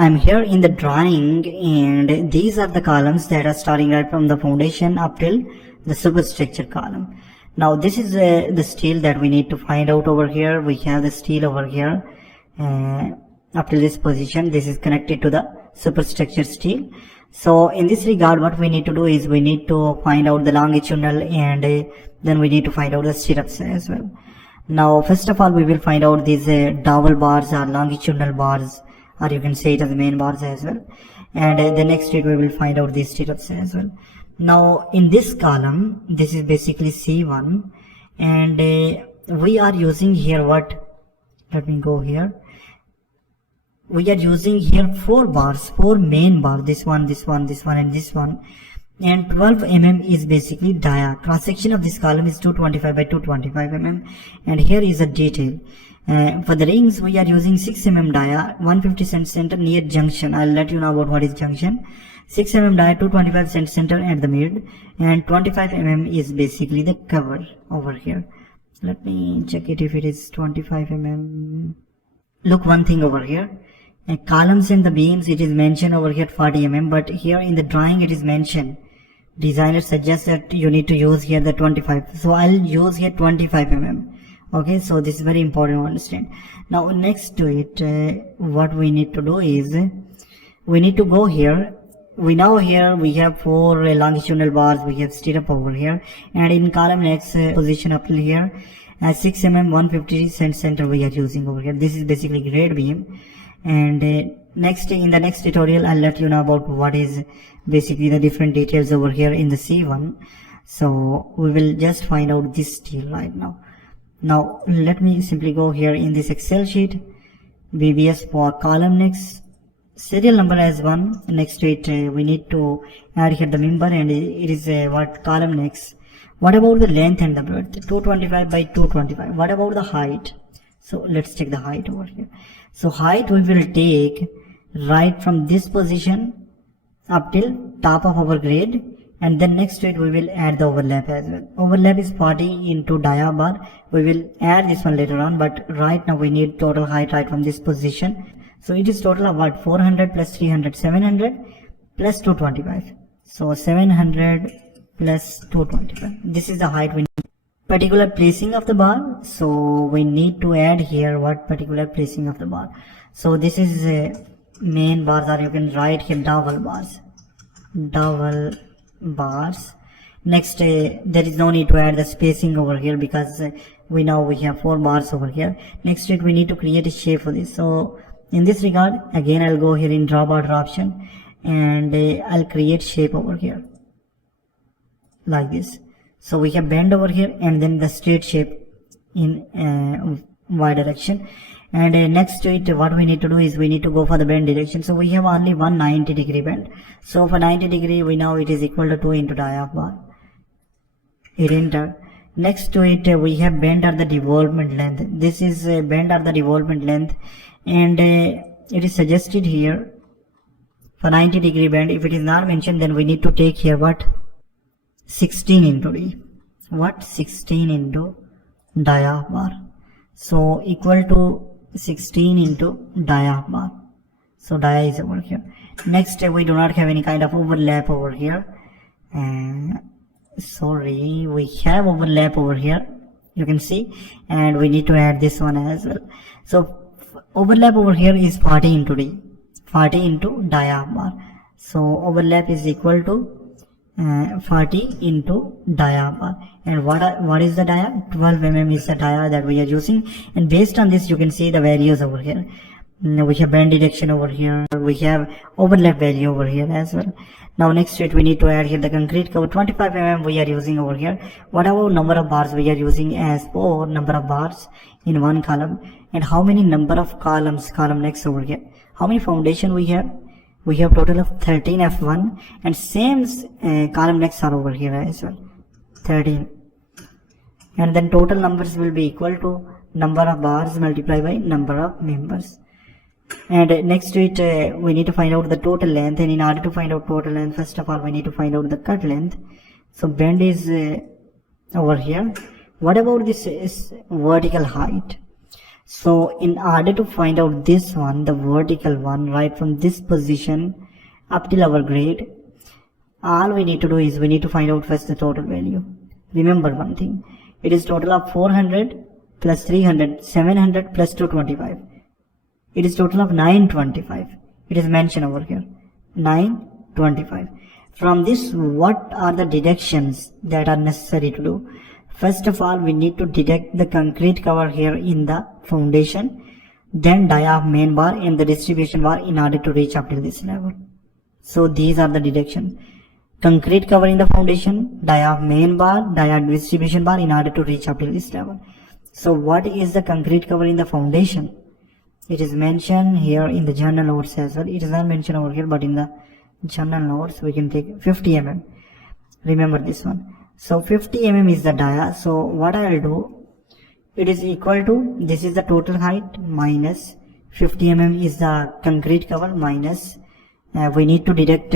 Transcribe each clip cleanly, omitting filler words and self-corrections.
I'm here in the drawing, and these are the columns that are starting right from the foundation up till the superstructure column. Now this is the steel that we need to find out over here. We have the steel over here up till this position. This is connected to the superstructure steel. So in this regard, what we need to do is we need to find out the longitudinal, and then we need to find out the stirrups as well. Now first of all, we will find out these dowel bars or longitudinal bars, or you can say it as main bars as well, and the next we will find out these stirrups as well. Now in this column, this is basically C1, and we are using here what, let me go here, we are using here 4 bars, 4 main bars, this one, this one, this one, and this one, and 12 mm is basically dia. Cross section of this column is 225 by 225 mm, and here is a detail. For the rings, we are using 6 mm dia, 150 cm near junction. I'll let you know about what is junction. 6 mm dia, 225 cm at the mid, and 25 mm is basically the cover over here. Let me check it if it is 25 mm. Look, one thing over here. Columns and the beams, it is mentioned over here 40 mm, but here in the drawing it is mentioned. Designer suggests that you need to use here the 25. So I'll use here 25 mm. Okay, so this is very important to understand. Now next to it, what we need to do is we need to go here. We have 4 longitudinal bars, we have stirrup over here, and in column next position up till here, 6 mm 150 cm we are using over here. This is basically grade beam, and in the next tutorial I'll let you know about what is basically the different details over here in the C1. So we will just find out this steel right now. Now let me simply go here in this Excel sheet, BBS for column next, serial number as 1, next to it we need to add here the member, and it is what column next. What about the length and the breadth? 225 by 225. What about the height? So let's check the height over here. So height we will take right from this position up till top of our grade, and then next to it we will add the overlap as well. Overlap is 40 into dia bar. We will add this one later on, but right now we need total height right from this position. So it is total of what, 400 plus 300, 700 plus 225. So 700 plus 225. This is the height we need. Particular placing of the bar. So we need to add here what particular placing of the bar. So this is main bars, or you can write here dowel bars. Dowel bars. Next there is no need to add the spacing over here, because we have 4 bars over here. Next to it we need to create a shape for this. So in this regard, again I'll go here in draw border option, and I'll create shape over here like this. So we have bend over here, and then the straight shape in y direction, and next to it what we need to do is we need to go for the bend direction. So we have only 190 degree bend. So for 90 degree we know it is equal to 2 into dia bar. Hit enter. Next to it we have bend or the development length. This is bend or the development length, and it is suggested here for 90 degree bend. If it is not mentioned, then we need to take here what, 16 into d. What, 16 into dia bar. So equal to 16 into dia bar. So dia is over here. Next we do not have any kind of overlap over here. Sorry, we have overlap over here, you can see, and we need to add this one as well. So overlap over here is 40 into d, 40 into dia bar. So overlap is equal to 40 into dia bar. And what is the dia? 12 mm is the dia that we are using, and based on this you can see the values over here. We have bend direction over here, we have overlap value over here as well. Now next to it we need to add here the concrete cover. 25 mm we are using over here. What about number of bars? We are using as 4 number of bars in one column. And how many number of columns? Column next over here. How many foundation we have? We have total of 13 F1, and same column next are over here as well, 13. And then total numbers will be equal to number of bars multiplied by number of members. And next to it we need to find out the total length, and in order to find out total length, first of all we need to find out the cut length. So bend is over here. What about this is vertical height? So in order to find out this one, the vertical one, right from this position up till our grade, all we need to do is we need to find out first the total value. Remember one thing, it is total of 400 plus 300, 700 plus 225. It is total of 925. It is mentioned over here, 925. From this, what are the deductions that are necessary to do? First of all, we need to deduct the concrete cover here in the foundation, then dia of main bar and the distribution bar in order to reach up till this level. So these are the deductions. Concrete cover in the foundation, dia of main bar, dia distribution bar in order to reach up till this level. So what is the concrete cover in the foundation? It is mentioned here in the journal notes as well. It is not mentioned over here, but in the journal notes we can take 50 mm. Remember this one. So 50 mm is the dia. So what I will do, it is equal to, this is the total height minus 50 mm is the concrete cover minus we need to deduct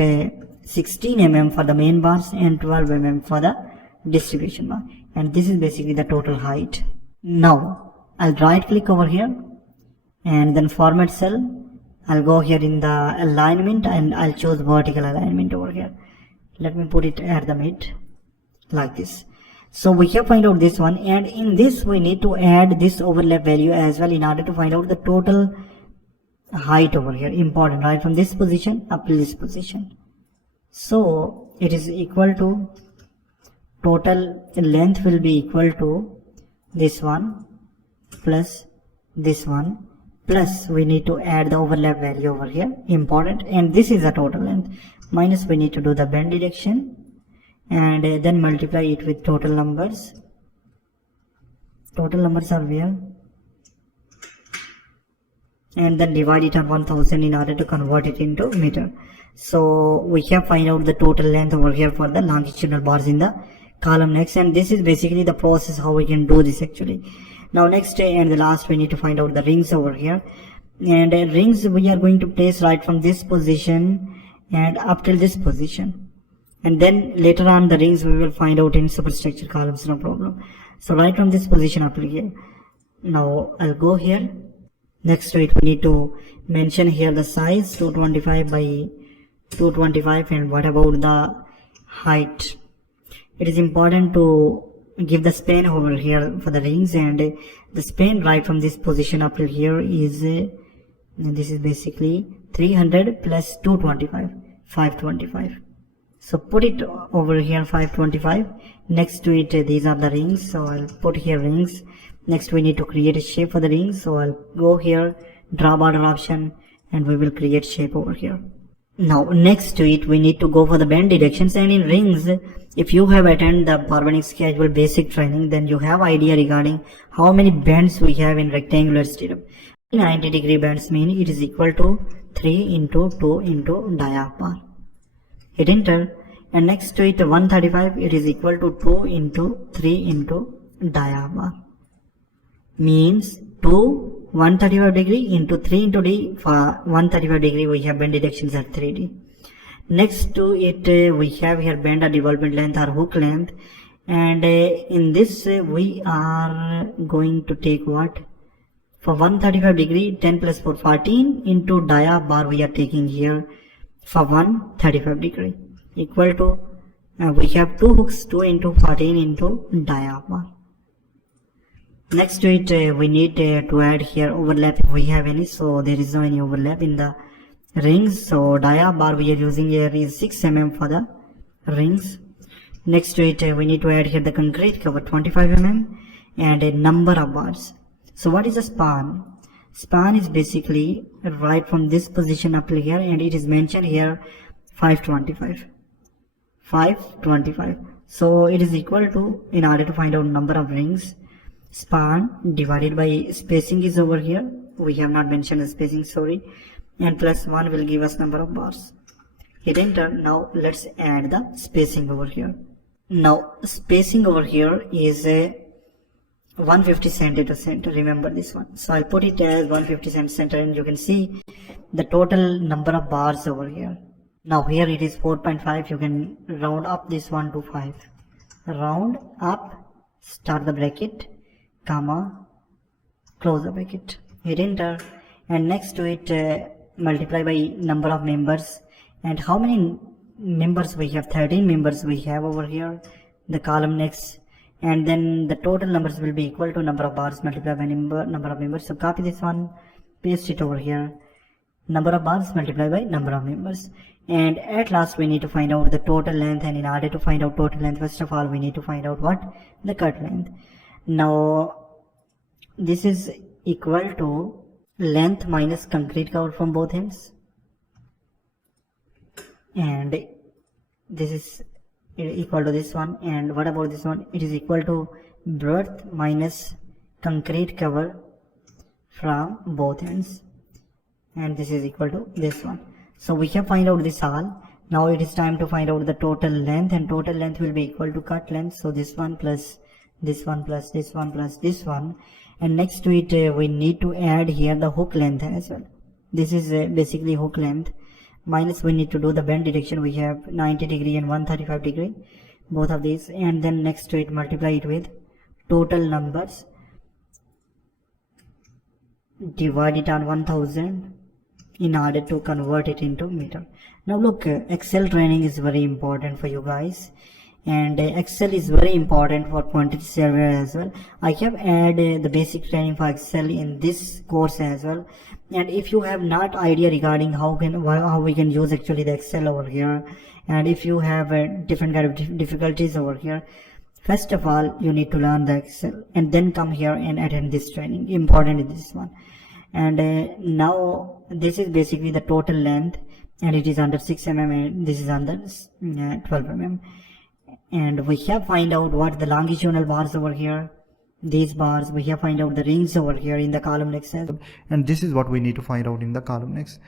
16 mm for the main bars and 12 mm for the distribution bar, and this is basically the total height. Now I'll right click over here and then format cell. I'll go here in the alignment and I'll choose vertical alignment over here. Let me put it at the mid like this. So we have find out this one, and in this we need to add this overlap value as well in order to find out the total height over here. Important, right from this position up to this position. So it is equal to, total length will be equal to this one plus this one, plus we need to add the overlap value over here, important, and this is the total length, minus we need to do the bend deduction and then multiply it with total numbers. Total numbers are where, and then divide it on 1000 in order to convert it into meter. So we have find out the total length over here for the longitudinal bars in the column next, and this is basically the process how we can do this actually. Now next and the last, we need to find out the rings over here, and rings we are going to place right from this position and up till this position, and then later on the rings we will find out in superstructure columns, no problem. So right from this position up till here. Now I'll go here. Next to it we need to mention here the size 225 by 225, and what about the height? It is important to give the span over here for the rings, and the span right from this position up till here is this is basically 300 plus 225, 525. So put it over here 525. Next to it these are the rings, so I'll put here rings. Next we need to create a shape for the rings, so I'll go here, draw border option, and we will create shape over here. Now next to it we need to go for the bend deductions, and in rings, if you have attended the barbaric schedule basic training, then you have idea regarding how many bends we have in rectangular stirrup. 90-degree bends mean it is equal to 3 into 2 into dia bar. Hit enter, and next to it 135, it is equal to 2 into 3 into dia bar. Means 2 135 degree into 3 into d. For 135 degree we have bend deductions at 3d. Next to it we have here bend or development length or hook length, and in this we are going to take what, for 135 degree 10 plus 4 14 into dia bar we are taking here for 135 degree equal to we have two hooks, 2 into 14 into dia bar. Next to it we need to add here overlap if we have any, so there is no any overlap in the rings, so dia bar we are using here is 6 mm for the rings. Next to it we need to add here the concrete cover 25 mm and a number of bars. So what is a span? Span is basically right from this position up to here, and it is mentioned here 525. So it is equal to, in order to find out number of rings, span divided by spacing is over here, we have not mentioned the spacing, sorry, and plus 1 will give us number of bars. Hit enter. Now let's add the spacing over here. Now spacing over here is a 150 cm to center, remember this one. So I'll put it as 150 cm center, and you can see the total number of bars over here. Now here it is 4.5, you can round up this one to 5. Round up, start the bracket, comma, close the bracket, hit enter, and next to it multiply by number of members. And how many members we have? 13 members we have over here, the column next, and then the total numbers will be equal to number of bars multiplied by number of members. So copy this one, paste it over here, number of bars multiplied by number of members. And at last we need to find out the total length, and in order to find out total length, first of all we need to find out what? The cut length. Now this is equal to length minus concrete cover from both ends, and this is equal to this one. And what about this one? It is equal to breadth minus concrete cover from both ends, and this is equal to this one. So we can find out this all. Now it is time to find out the total length, and total length will be equal to cut length. So this one plus this one plus this one plus this one, and next to it we need to add here the hook length as well. This is basically hook length, minus we need to do the bend detection. We have 90 degree and 135 degree, both of these, and then next to it multiply it with total numbers, divide it on 1000 in order to convert it into meter. Now look, Excel training is very important for you guys, and Excel is very important for quantity survey as well. I have added the basic training for Excel in this course as well. And if you have not idea regarding how we can use actually the Excel over here, and if you have different kind of difficulties over here, first of all you need to learn the Excel and then come here and attend this training. Important is this one. And now this is basically the total length, and it is under 6 mm, and this is under 12 mm. And we have find out what the longitudinal bars over here, these bars. We have find out the rings over here in the column next, and this is what we need to find out in the column next.